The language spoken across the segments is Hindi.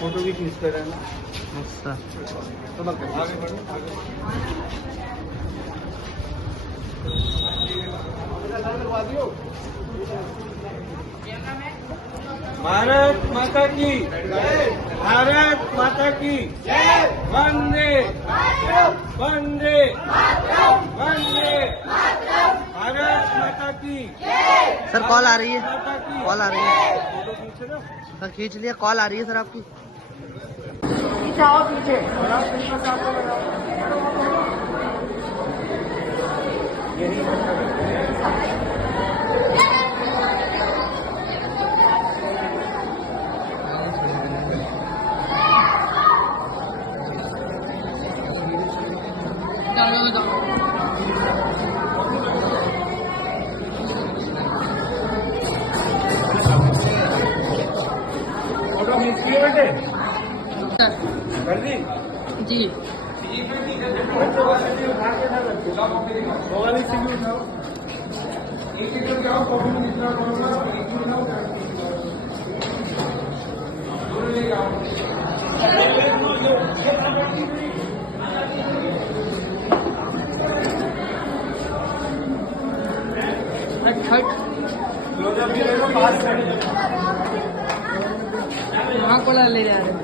फोटो भी खींच कर रहना। अच्छा तो आगे बढ़ो, आगे। भारत माता की, भारत माता की, वंदे वंदे वंदे, भारत माता की। सर कॉल आ रही है, कॉल आ रही है सर, खींच लिया, कॉल आ रही है सर आपकी। पीछे आओ, पीछे फोटो खींच लिए बेटे कर दी जी। मोबाइल से भी उठाओ, एक सेकंड जाओ, फोटो खींचना ले जाओ। पास हाँ कॉल ले जा रहे हैं।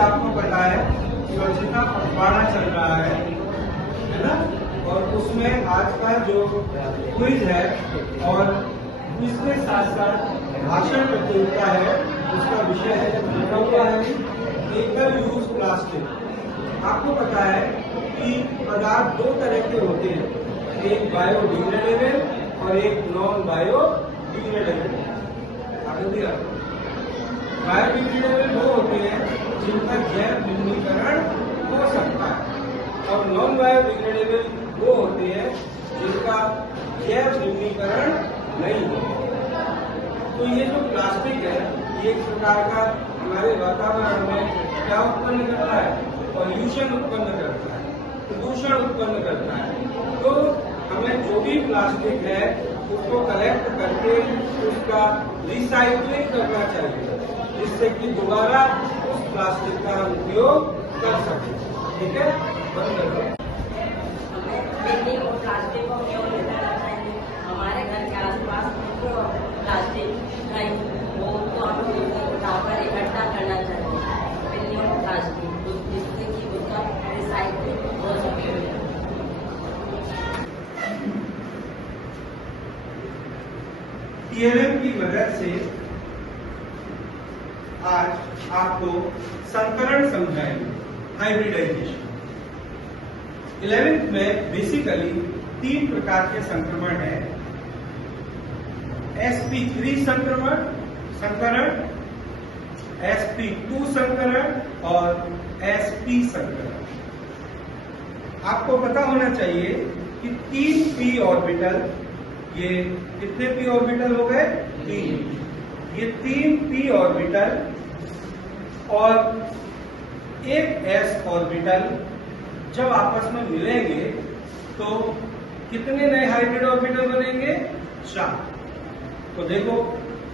आपको पता है स्वच्छता पखवाड़ा चल रहा है ना, और उसमें आज का जो क्विज है और क्विज के साथ साथ भाषण प्रतियोगिता है, उसका विषय है लिखा हुआ है एकल यूज प्लास्टिक। आपको पता है कि पदार्थ दो तरह के होते हैं, एक बायोडिग्रेडेबल और एक नॉन बायोडिग्रेडेबल। बायोडिग्रेडेबल वो होते हैं जिनका जैव विनिर्माण हो सकता है, और नॉन बायोडिग्रेडेबल वो होते हैं जिनका जैव विनिर्माण नहीं होता। तो ये जो प्लास्टिक है, ये एक प्रकार का हमारे वातावरण में क्या उत्पन्न करता है, पॉल्यूशन उत्पन्न करता है, प्रदूषण उत्पन्न करता है। तो हमें जो भी प्लास्टिक है उसको कलेक्ट करके उसका रिसाइक्लिंग करना चाहिए, जिससे कि दोबारा उस प्लास्टिक का हम उपयोग कर सकें। ठीक है, बंद कर दो। प्लास्टिक को केवल लेना चाहिए, हमारे घर के आसपास प्लास्टिक नहीं वो तो हमें उठा कर इकट्ठा करना चाहिए, बिल्डिंग प्लास्टिक, जिससे कि उसका रिसाइक्लिंग हो सके। TLM की मदद से आज आपको संकरण समझाएंगे, हाइब्रिडाइजेशन। 11th में बेसिकली 3 प्रकार के संक्रमण है, sp3 संकरण, sp2 संकरण और sp संकरण। आपको पता होना चाहिए कि 3 p ऑर्बिटल ये कितने p ऑर्बिटल हो गए? 3। ये 3 p ऑर्बिटल और एक s ऑर्बिटल जब आपस में मिलेंगे तो कितने नए हाइब्रिड ऑर्बिटल बनेंगे? 4। तो देखो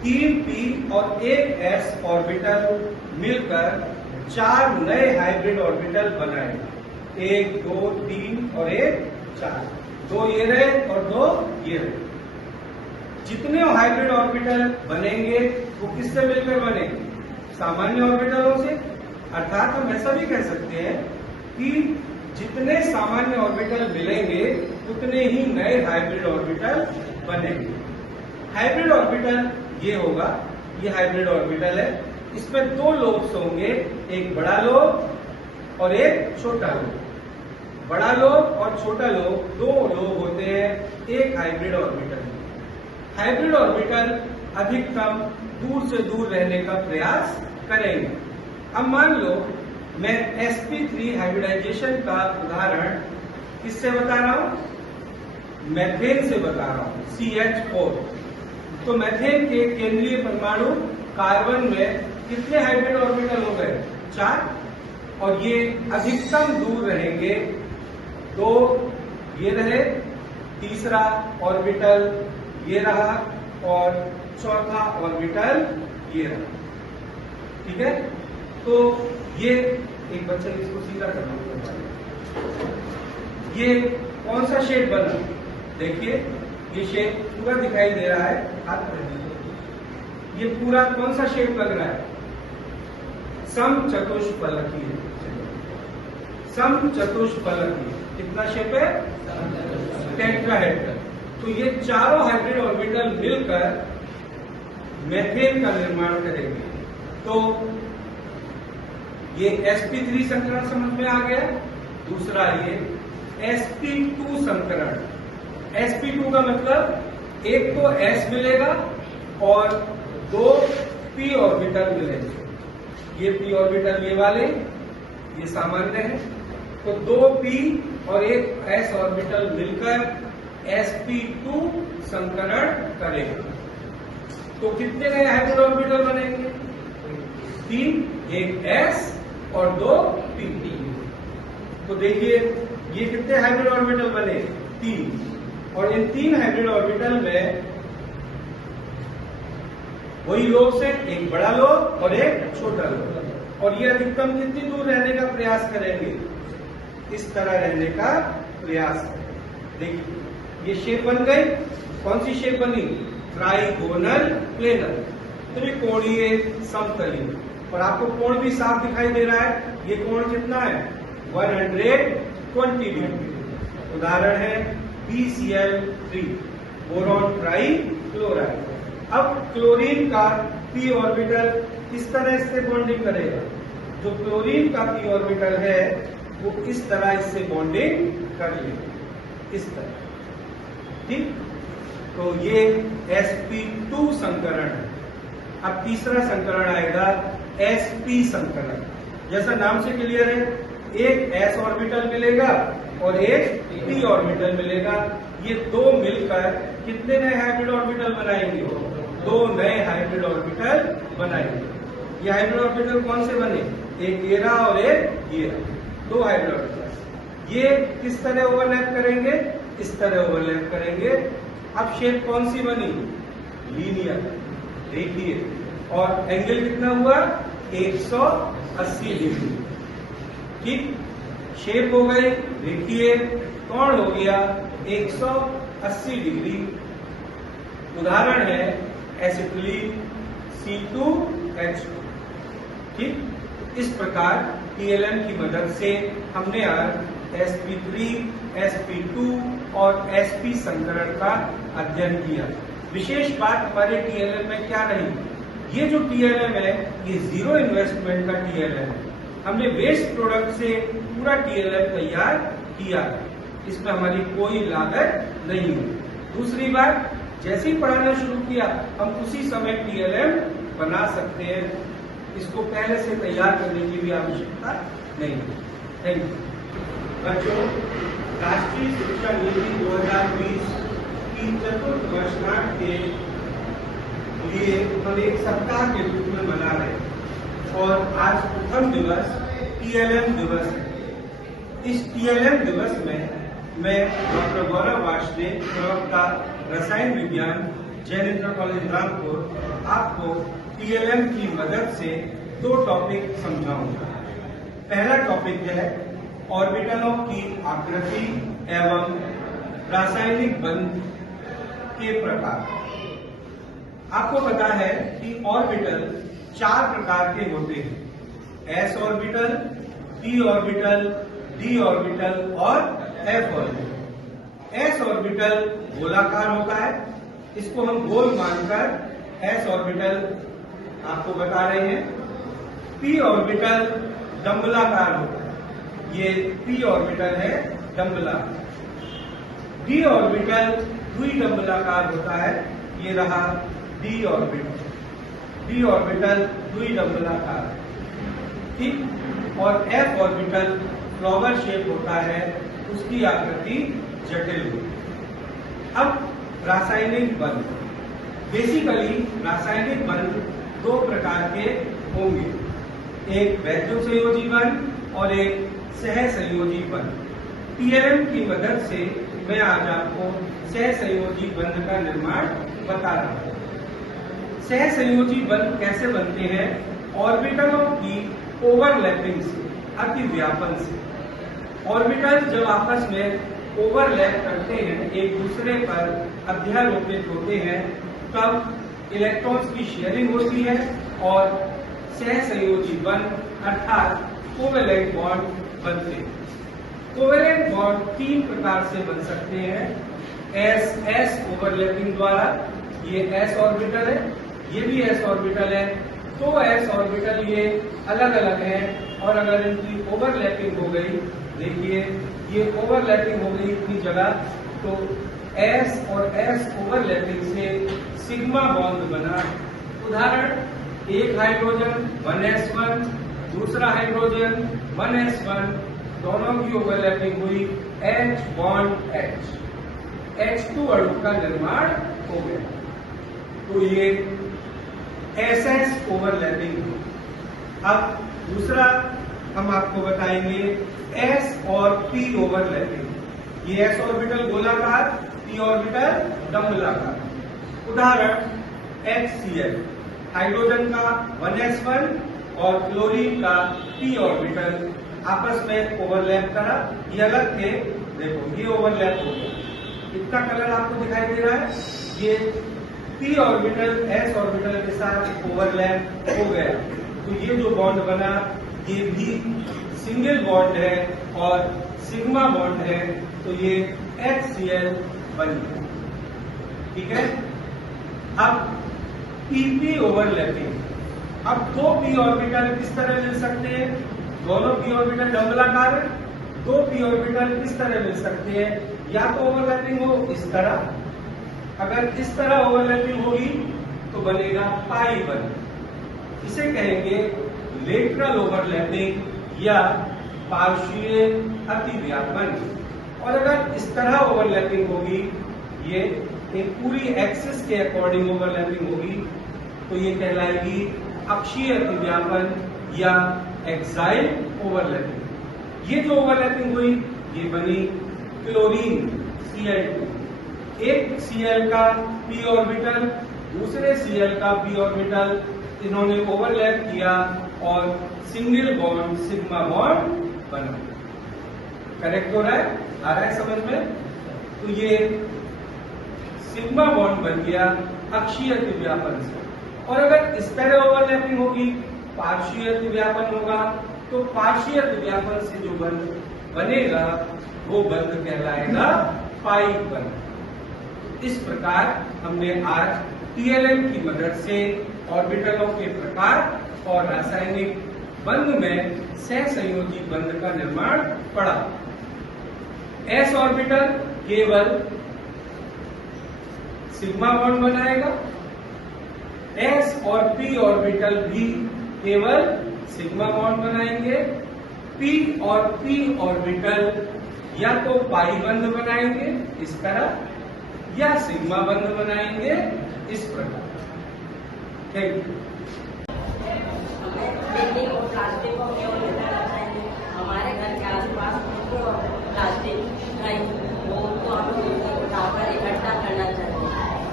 3p और एक s ऑर्बिटल मिलकर 4 नए हाइब्रिड ऑर्बिटल बनाएंगे। 1 2 3 और 1 4। 2 ये रहे और 2 ये रहे। जितने हाइब्रिड ऑर्बिटल बनेंगे वो किससे मिलकर बनेंगे? सामान्य ऑर्बिटलों से। अर्थात हम ऐसा भी कह सकते हैं कि जितने सामान्य ऑर्बिटल मिलेंगे उतने ही नए हाइब्रिड ऑर्बिटल बनेंगे। हाइब्रिड ऑर्बिटल ये होगा, ये हाइब्रिड ऑर्बिटल है। इसमें 2 लोब्स होंगे, एक बड़ा लोब और एक छोटा लोब। बड़ा लोब और छोटा लोब 2 लोब होते हैं एक हाइब्रिड ऑर्बिटल में। हाइब्रिड ऑर्बिटल अधिकतम दूर से दूर रहने का प्रयास करेंगे। अब मान लो मैं sp3 हाइब्रिडाइजेशन का उदाहरण किससे बता रहा हूं? मैथेन से बता रहा हूं, CH4। तो मैथेन के केंद्रीय परमाणु कार्बन में कितने हाइब्रिड ऑर्बिटल हो गए? 4। और ये अधिकतम दूर रहेंगे। 2 ये रहे, तीसरा ऑर्बिटल ये रहा और चौथा ऑर्बिटल ये रहा। ठीक है, तो ये एक बच्चे इसको सीधा करना। ये कौन सा शेप बना? देखिए ये शेप पूरा दिखाई दे रहा है, हाथ पर। ये पूरा कौन सा शेप लग रहा है? समचतुष्फलकीय। समचतुष्फलकीय कितना शेप है? टेट्राहेड्रल। तो ये चारों हाइब्रिड ऑर्बिटल मिलकर मेथेन का निर्माण करेंगे। तो ये sp3 संकरण समझ में आ गया। दूसरा ये sp2 संकरण। sp2 का मतलब एक तो s मिलेगा और 2 p ऑर्बिटल मिलेंगे। ये p ऑर्बिटल ये वाले, ये सामान्य है। तो 2 p और एक s ऑर्बिटल मिलकर sp2 संकरण करेगा। तो कितने नए हाइब्रिड ऑर्बिटल बनेंगे? 3, एक s और 2 p। तो देखिए ये कितने हाइब्रिड ऑर्बिटल बने? 3। और इन 3 हाइब्रिड ऑर्बिटल में वही लोब से एक बड़ा लोब और एक छोटा लोब। और ये अधिकतम कितनी दूर रहने का प्रयास करेंगे? इस तरह रहने का प्रयास करेंगे। देखिए ये शेप बन गई। कौन सी शेप बनी? ट्राइगोनल प्लेनर, त्रिकोणीय समतलीय। और आपको कोण भी साफ दिखाई दे रहा है। ये कोण कितना है? 120 डिग्री। उदाहरण है BCl3, बोरॉन ट्राई क्लोराइड। अब क्लोरीन का p ऑर्बिटल किस तरह इससे बॉन्डिंग करेगा? जो क्लोरीन का p ऑर्बिटल है वो इस तरह इससे बॉन्डिंग कर लेगा, इस तरह। ठीक, तो ये sp2 संकरण है। अब तीसरा संकरण आएगा sp संकरण। जैसा नाम से क्लियर है, एक s ऑर्बिटल मिलेगा और एक p ऑर्बिटल मिलेगा। ये 2 मिलकर कितने नए हाइब्रिड ऑर्बिटल बनाएंगे? 2 नए हाइब्रिड ऑर्बिटल बनाएंगे। ये हाइब्रिड ऑर्बिटल कौन से बने? एक ये रहा और एक ये रहा। 2 हाइब्रिड ऑर्बिटल। ये किस तरह ओवरलैप करेंगे? इस तरह ओवरलैप करेंगे। अब शेप कौन सी बनी? लीनियर, रेखीय। और एंगल कितना हुआ? 180 डिग्री। ठीक, शेप हो गई रेखीय, कोण हो गया 180 डिग्री। उदाहरण है एसिटिलीन C2H2। ठीक, इस प्रकार TLM की मदद से हमने आज sp3, sp2 और sp संकरण का अध्ययन किया। विशेष बात हमारे TLM में क्या रही? ये जो TLM है ये 0 इन्वेस्टमेंट का TLM है। हमने वेस्ट प्रोडक्ट से पूरा TLM तैयार किया, इसमें हमारी कोई लागत नहीं है। दूसरी बात, जैसे ही पढ़ाना शुरू किया हम उसी समय TLM बना सकते हैं। इसको पहले से तैयार करने की भी आवश्यकता नहीं है। Thank you. बच्चों, राष्ट्रीय शिक्षा नीति 2020 की की चतुर्थ वर्षगांठ के लिए हम एक सप्ताह के रूप में मना रहे हैं और आज प्रथम दिवस TLM दिवस है। इस TLM दिवस में मैं डॉक्टर गौरव वार्ष्णेय, प्रवक्ता रसायन विज्ञान, जैन इंटर कॉलेज रामपुर, आपको TLM की मदद से 2 टॉपिक समझाऊंगा। पहला टॉपिक है ऑर्बिटलों की आकृति एवं रासायनिक बंध के प्रकार। आपको पता है कि ऑर्बिटल 4 प्रकार के होते हैं, s orbital, p orbital, d orbital और f ऑर्बिटल। s ऑर्बिटल गोलाकार होता है, इसको हम गोल मानकर s ऑर्बिटल आपको बता रहे हैं। p ऑर्बिटल डंबलाकार होता है, ये p ऑर्बिटल है डंबलाकार। d ऑर्बिटल द्विडंबलाकार होता है, ये रहा d ऑर्बिटल। d ऑर्बिटल द्विडंबलाकार, ठीक। और f ऑर्बिटल फ्लावर शेप होता है, उसकी आकृति जटिल होती है। अब रासायनिक बंध, बेसिकली रासायनिक बंध 2 प्रकार के होंगे, एक वैद्युत संयोजी बंध और एक सहसंयोजी बंध। TLM की मदद से मैं आज आपको सहसंयोजी बंध का निर्माण बता रहा हूं। सहसंयोजी बंध कैसे बनते हैं? ऑर्बिटलों की ओवरलैपिंग से, अतिव्यापन से। ऑर्बिटल जब आपस में ओवरलैप करते हैं, एक दूसरे पर अध्यारोपित होते हैं, तब इलेक्ट्रॉन्स की शेयरिंग होती है और सहसंयोजी बंध अर्थात कोवेलेंट बॉन्ड बनते हैं। कोवेलेंट बॉन्ड 3 प्रकार से बन सकते हैं, S-S ओवरलैपिंग द्वारा, ये S ऑर्बिटल है, ये भी S ऑर्बिटल है, तो S ऑर्बिटल ये अलग अलग हैं और अगर इनकी ओवरलैपिंग हो गई, देखिए ये ओवरलैपिंग हो गई इतनी जगह, तो S और S ओवरलैपिंग से सिग्मा बॉन्ड बना। उदाहरण, एक हाइड्रोजन 1s1, दूसरा हाइड्रोजन 1s1, दोनों की ओवरलैपिंग हुई, H बॉन्ड H, H2 अणु का निर्माण हो गया, तो ये SS ओवरलैपिंग। अब दूसरा हम आपको बताएंगे S और P ओवरलैपिंग। ये S ऑर्बिटल गोलाकार, P ऑर्बिटल डंबलाकार। उदाहरण, HCl, हाइड्रोजन का 1s1 और क्लोरीन का P ऑर्बिटल आपस में ओवरलैप करा, ये अलग थे, देखो ये ओवरलैप हो गया, इतना कलर आपको दिखाई दे रहा है, ये P ऑर्बिटल S ऑर्बिटल के साथ ओवरलैप हो गया, तो ये जो बॉन्ड बना ये भी सिंगल बॉन्ड है और सिग्मा बॉन्ड है, तो ये HCl बन गया, ठीक है। अब PP ओवरलैपिंग, अब 2 p ऑर्बिटल किस तरह मिल सकते हैं? दोनों p ऑर्बिटल डंबलाकार है, 2 p ऑर्बिटल किस तरह मिल सकते हैं? या तो ओवरलैपिंग हो इस तरह, अगर इस तरह ओवरलैपिंग होगी तो बनेगा पाई बंध, इसे कहेंगे लेटरल ओवरलैपिंग या पार्श्वीय अतिव्यापन। और अगर इस तरह ओवरलैपिंग होगी, ये एक पूरी एक्सिस के अकॉर्डिंग ओवरलैपिंग होगी, तो ये कहलाएगी अक्षीय अतिव्यापन या एक्साइल ओवरलैपिंग। ये जो ओवरलैपिंग हुई ये बनी क्लोरीन Cl2, एक Cl का p ऑर्बिटल दूसरे Cl का p ऑर्बिटल, इन्होंने ओवरलैप किया और सिंगल बॉन्ड सिग्मा बॉन्ड बना। करेक्ट हो रहा है? आ रहा है समझ में? तो ये सिग्मा बॉन्ड बन गया अक्षीय अतिव्यापन से। और अगर इस तरह ओवरलैपिंग होगी, पार्श्वीय अतिव्यापन होगा, तो पार्श्वीय अतिव्यापन से जो बंध बनेगा वो बंध कहलाएगा पाई बंध। इस प्रकार हमने आज TLM की मदद से ऑर्बिटलों के प्रकार और रासायनिक बंध में सहसंयोजी बंध का निर्माण पढ़ा। S ऑर्बिटल केवल सिग्मा बॉन्ड बनाएगा, S और P ऑर्बिटल भी केवल सिग्मा बॉन्ड बनाएंगे, P और P ऑर्बिटल या तो पाई बंध बनाएंगे इस तरह, या सिग्मा बंध बनाएंगे इस प्रकार। Thank you. बिल्डिंग और प्लास्टिक को केवल हटाना चाहिए। हमारे घर के आसपास जो प्लास्टिक का वो तो हमें उठा कर इकट्ठा करना चाहिए।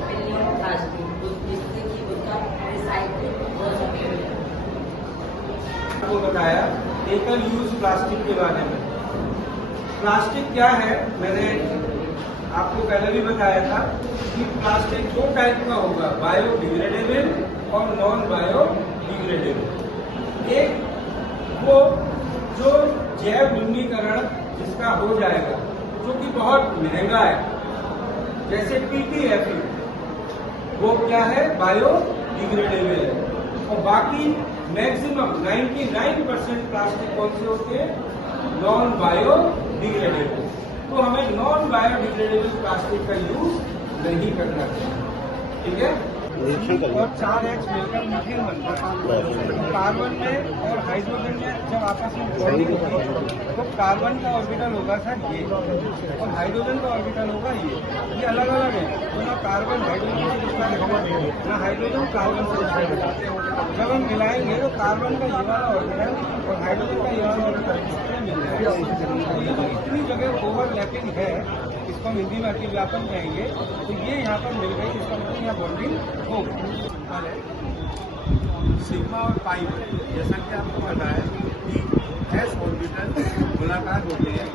बिल्डिंग और प्लास्टिक जिससे कि उसका रिसाइकिल हो सके। आपको बताया एकल यूज प्लास्टिक के बारे में। प्लास्टिक क्या है, मैंने आपको पहले भी बताया था कि प्लास्टिक दो टाइप का होगा, बायोडिग्रेडेबल और नॉन बायोडिग्रेडेबल। एक वो जो जैव विनिर्मीकरण जिसका हो जाएगा, जो कि बहुत महंगा है, जैसे PTFE, वो क्या है, बायोडिग्रेडेबल है। और बाकी मैक्सिमम 99% प्लास्टिक कौन से होते हैं, नॉन बायोडिग्रेडेबल। तो हमें नॉन बायोडिग्रेडेबल प्लास्टिक का यूज नहीं करना चाहिए, ठीक है। और 4 H मिलकर मीथेन बनता है। कार्बन में और हाइड्रोजन में जब आपस में बॉन्डिंग होगी तो कार्बन का ऑर्बिटल होगा सर ये, और हाइड्रोजन का ऑर्बिटल होगा ये अलग अलग है। तो ना कार्बन हाइड्रोजन से रिश्ता रखता, ना हाइड्रोजन कार्बन से रिश्ता रखता। जब हम मिलाएंगे तो कार्बन का ये वाला ऑर्बिटल और हाइड्रोजन का ये वाला ऑर्बिटल मिल जाएगा। इतनी जगह ओवरलैपिंग है, इसको हम हिंदी में अतिव्यापन कहेंगे। तो ये यहाँ पर मिल गई, इसका मतलब यहाँ बॉन्डिंग हो गई। सिग्मा और पाई, जैसा कि आपको पता है कि S ऑर्बिटल गोलाकार होते हैं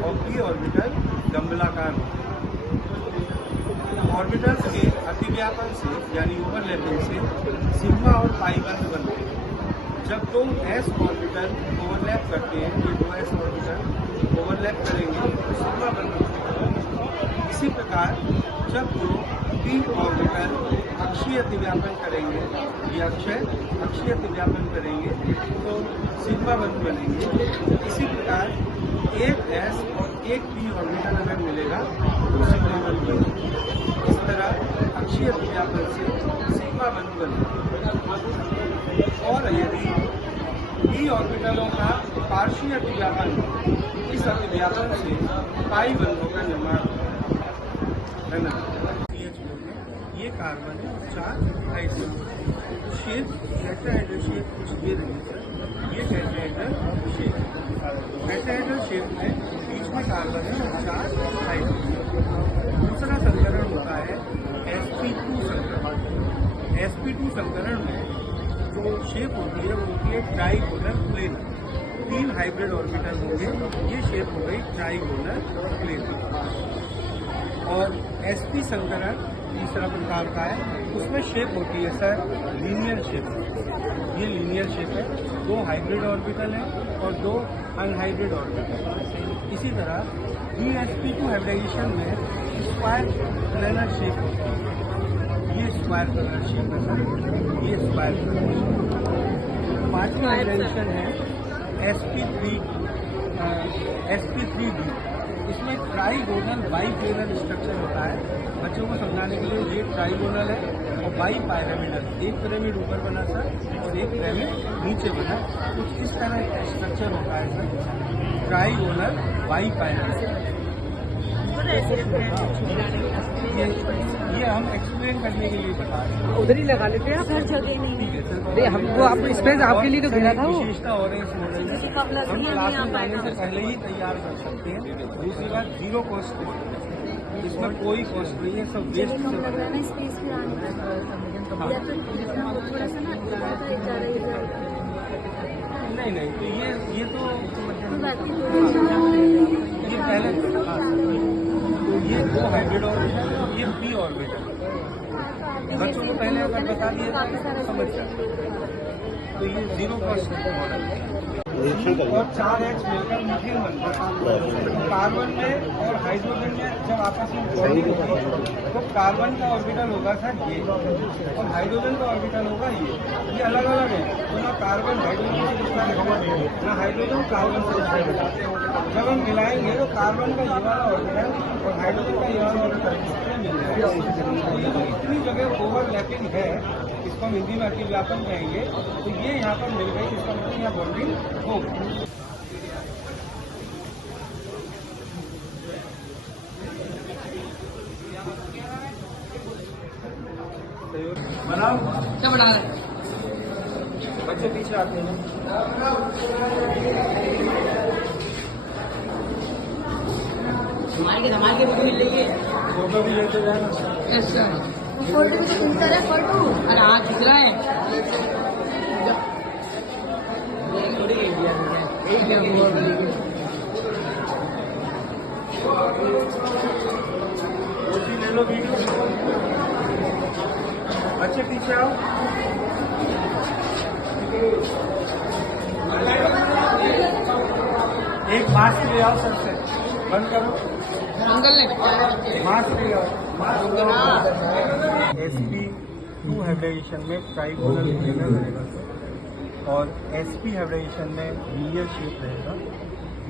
और P ऑर्बिटल डंबलाकार होते हैं। ऑर्बिटल्स के अतिव्यापन से यानी ओवरलैपिंग से सिग्मा और पाई बंध बनते हैं। जब दो S ऑर्बिटल ओवरलैप करते हैं, ये दो S ऑर्बिटल ओवरलैप करेंगे तो सिग्मा बंध होते हैं। इसी प्रकार जब दो P ऑर्बिटल अक्षीय अतिव्यापन करेंगे, ये अक्षीय अतिव्यापन करेंगे तो सिग्मा बंध बनेंगे। इसी प्रकार एक S और एक P ऑर्बिटल अगर मिलेगा तो सिग्मा बंध बनेगा। इस तरह अक्षीय अतिव्यापन से सिग्मा बंध बनेगा। और यदि P ऑर्बिटलों का पार्श्वीय अतिव्यापन, इस अतिव्यापन से पाई बंधों का निर्माण है ना। ये कार्बन है और 4 हाइड्रोजन। शेप टेट्राहेड्रल शेप कुछ ये नहीं सर, ये टेट्राहेड्रल शेप। टेट्राहेड्रल शेप में बीच में कार्बन है और 4 हाइड्रोजन। दूसरा संकरण होता है sp2 संकरण। sp2 संकरण में जो शेप होती है वो होती है ट्राइगोनल प्लेन। 3 हाइब्रिड ऑर्बिटल होंगे, ये शेप हो गई ट्राइगोनल प्लेन। और sp संकरण तीसरा प्रकार का है, उसमें शेप होती है सर लीनियर शेप। ये लीनियर शेप है, 2 हाइब्रिड ऑर्बिटल है और 2 अनहाइब्रिड ऑर्बिटल। इसी तरह sp2 हाइब्रिडाइजेशन में स्क्वायर प्लेनर शेप होती है। ये स्क्वायर प्लेनर शेप है सर, ये स्क्वायर प्लेनर। 5वीं हाइब्रिडाइजेशन है sp3d। इसमें ट्राइगोनल बाईप्लेनर स्ट्रक्चर होता है। बच्चों को समझाने के लिए ये ट्राइगोनल है और बाई पिरामिडल, एक पिरामिड ऊपर बना सर और एक पिरामिड नीचे बना। कुछ इस तरह का स्ट्रक्चर होता है सर, ट्राइगोनल बाई पिरामिडल। ये हम एक्सप्लेन करने के लिए बता रहे हैं। उधर ही लगा लेते हैं आप, हर जगह नहीं। अरे हमको आप स्पेस आपके लिए तो घेरा था वो। विशेषता और इस मॉडल में हम क्लास में जाने से पहले ही तैयार कर सकते हैं। दूसरी बात 0 कॉस्ट, इसमें कोई कॉस्ट नहीं है, सब वेस्ट से बना है। नहीं तो ये तो ये पहले तो ये 2 हाइब्रिड ऑर्बिटल और ये P ऑर्बिटल। बच्चों को पहले अगर बता दिए तो समझ जाए। तो ये 0 कॉस्ट मॉडल है। और 4 H मिलकर मीथेन बनता है। कार्बन में और हाइड्रोजन में जब आपस में बॉन्डिंग होगी तो कार्बन का ऑर्बिटल होगा सर ये, और हाइड्रोजन का ऑर्बिटल होगा ये अलग अलग है। तो ना कार्बन हाइड्रोजन से रिश्ता रखता, ना हाइड्रोजन कार्बन से रिश्ता रखता। जब हम मिलाएंगे तो कार्बन का ये वाला ऑर्बिटल और हाइड्रोजन का ये वाला ऑर्बिटल मिल जाएगा। इतनी जगह ओवरलैपिंग है, इसको हम हिंदी में अतिव्यापन कहेंगे। तो ये यहाँ पर मिल गई, इसका मतलब यहाँ बॉन्डिंग हो गई। बनाओ। क्या बना रहे? बच्चे पीछे आते हैं। धमाल के बुक मिलेगी। फोटो भी लेते जाए। अच्छा फोटो से सुंदर है फोटो। अरे हाँ दिख रहा है। ले लो वीडियो। बच्चे पीछे आओ। एक मास्क ले आओ सबसे। बंद करो। अंकल ने मास्क ले आओ। SP2 हाइब्रिडाइजेशन में ट्राइगोनल क्लीनर रहेगा और SP हाइब्रिडाइजेशन में लीनियर शेप रहेगा।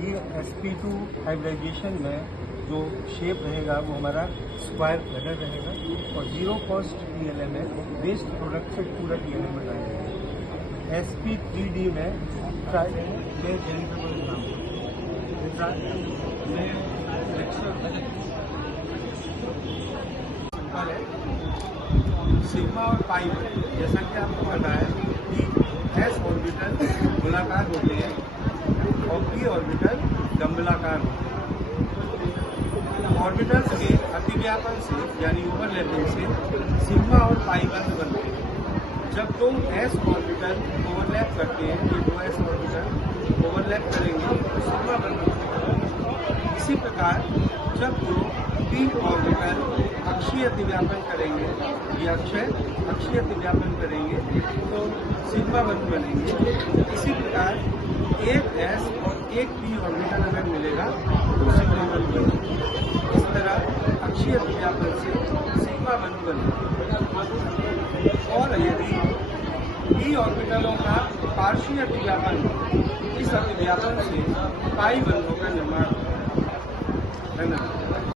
ये SP2 हाइब्रिडाइजेशन में जो शेप रहेगा वो हमारा स्क्वायर प्लेटर रहेगा और जीरो कॉस्ट TLM में वेस्ट प्रोडक्ट से पूरा TLM बनाएंगे। SP3D में सिग्मा और पाई जैसा कि आपको पता है कि S ऑर्बिटल गोलाकार होते हैं और P ऑर्बिटल डंबलाकार होते हैं। ऑर्बिटल्स के अतिव्यापन से यानी ओवरलैपिंग से सिग्मा और पाई बंध बनते हैं। जब तुम S ऑर्बिटल ओवरलैप करते हैं, ये दो S ऑर्बिटल ओवरलैप करेंगे तो सिग्मा बंध बनते हैं। इसी प्रकार जब दो P ऑर्बिटल अक्षीय अतिव्यापन करेंगे, ये अक्षीय अतिव्यापन करेंगे तो सिग्मा बंध बनेंगे। इसी प्रकार एक S और एक P ऑर्बिटल अगर मिलेगा तो सिग्मा बंध बनेगा। इस तरह अक्षीय अतिव्यापन से सिग्मा बंध बनेगा। और यदि P ऑर्बिटलों का पार्श्वीय अतिव्यापन इस अतिव्यापन से पाई बंधों का निर्माण होता है।